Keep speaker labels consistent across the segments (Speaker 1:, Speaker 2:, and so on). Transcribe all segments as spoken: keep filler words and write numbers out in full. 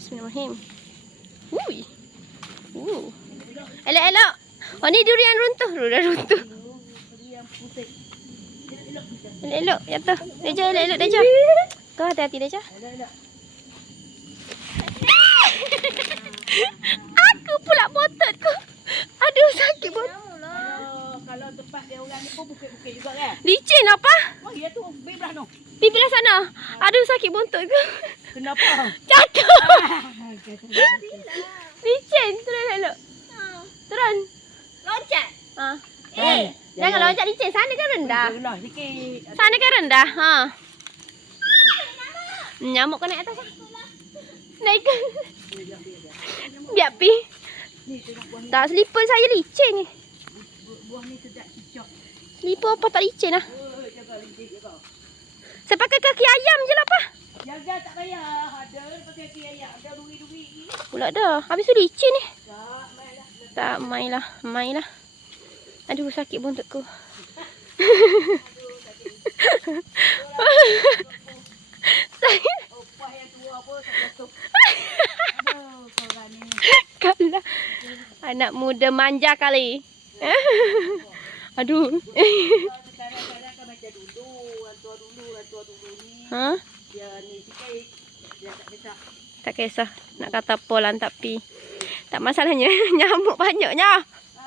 Speaker 1: Bismillahirrahmanirrahim. Ui. Uh. Elok-elok. Oh ni durian runtuh. Durian runtuh. Elok-elok. Jatuh. Deja, elok-elok Deja. Kau hati-hati Deja. Aku pula bototku. Aduh sakit botot.
Speaker 2: Kalau tempat dia orang ni pun bukit-bukit juga kan?
Speaker 1: Licin apa?
Speaker 2: Oh ya tu, pergi belah tu.
Speaker 1: Pergi belah sana. Aduh sakit bontotku.
Speaker 2: Kenapa?
Speaker 1: Jatuh. Licin. Turun elok. Turun.
Speaker 3: Loncat.
Speaker 1: Ha.
Speaker 2: Eh,
Speaker 1: Eh, jangan loncat licin. Sana kan rendah.
Speaker 2: Rendah sikit.
Speaker 1: Sana kan rendah. Ha. Nyamuk kau naik atas. Naik ke? Biar pi. Tak, slipper saya licin ni.
Speaker 2: Buah ni sedap cicak.
Speaker 1: Slipper apa tak licin lah.
Speaker 2: Oh, jaga licin jaga.
Speaker 1: Saya pakai kaki ayam je lah, Pak.
Speaker 2: Jaga tak payah. Ada pakai kaki ayam. Ada duri-duri.
Speaker 1: Pula dah. Habis tu licin ni.
Speaker 2: Tak, mainlah.
Speaker 1: Tak, main lah. Main lah. Aduh, sakit buntutku. Saya...
Speaker 2: Opah yang tua pun tak jatuh. Aduh, korang ni.
Speaker 1: Kalah. Anak muda manja kali. Aduh.
Speaker 2: Kadang-kadang kan macam dulu. Orang tua dulu, orang tua dulu ni.
Speaker 1: Ha?
Speaker 2: Dia ni sikit. Dia tak kisah.
Speaker 1: Tak kisah. Nak kata apa lah, tapi tak masalahnya. Nyamuk banyaknya.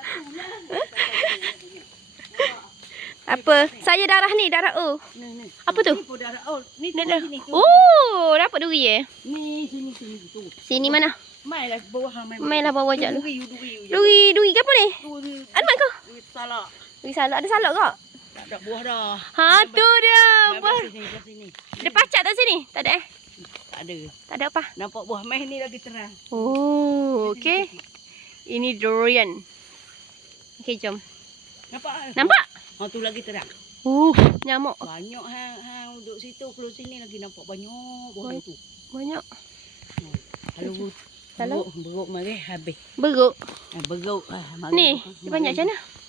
Speaker 1: Apa? Saya darah ni, darah O.
Speaker 2: Ni, ni.
Speaker 1: Apa tu?
Speaker 2: Ni pun darah. Oh, ni tu
Speaker 1: Darah.
Speaker 2: sini tu.
Speaker 1: Oh, dapat duri eh.
Speaker 2: Ni sini sini tu.
Speaker 1: Sini mana?
Speaker 2: Mai lah bawah mai.
Speaker 1: Main lah bawah jap lu.
Speaker 2: Duri, duri.
Speaker 1: Duri, duri ke apa ni?
Speaker 2: Duri.
Speaker 1: Ada mak kau?
Speaker 2: Duri salak.
Speaker 1: Duri salak, ada salak kau?
Speaker 2: Tak ada buah dah.
Speaker 1: Ha, tu dia.
Speaker 2: Mai
Speaker 1: Buah.
Speaker 2: sini, belah sini.
Speaker 1: Ada pacak tak sini? Tak ada eh?
Speaker 2: Tak ada.
Speaker 1: Tak ada apa?
Speaker 2: Nampak buah mai ni lagi terang.
Speaker 1: Oh, okey. Ini durian. Okey, jom.
Speaker 2: Nampak?
Speaker 1: Nampak?
Speaker 2: Ha tu lagi terang.
Speaker 1: Uh, nyamuk.
Speaker 2: Banyak hang hang duduk situ keluar sini lagi nampak banyak buah
Speaker 1: Banyak.
Speaker 2: tu.
Speaker 1: Banyak.
Speaker 2: Kalau
Speaker 1: Kalau?
Speaker 2: beruk beruk mari habis.
Speaker 1: Beruk.
Speaker 2: Ha beruk ah
Speaker 1: Ni, dia banyak macam mana?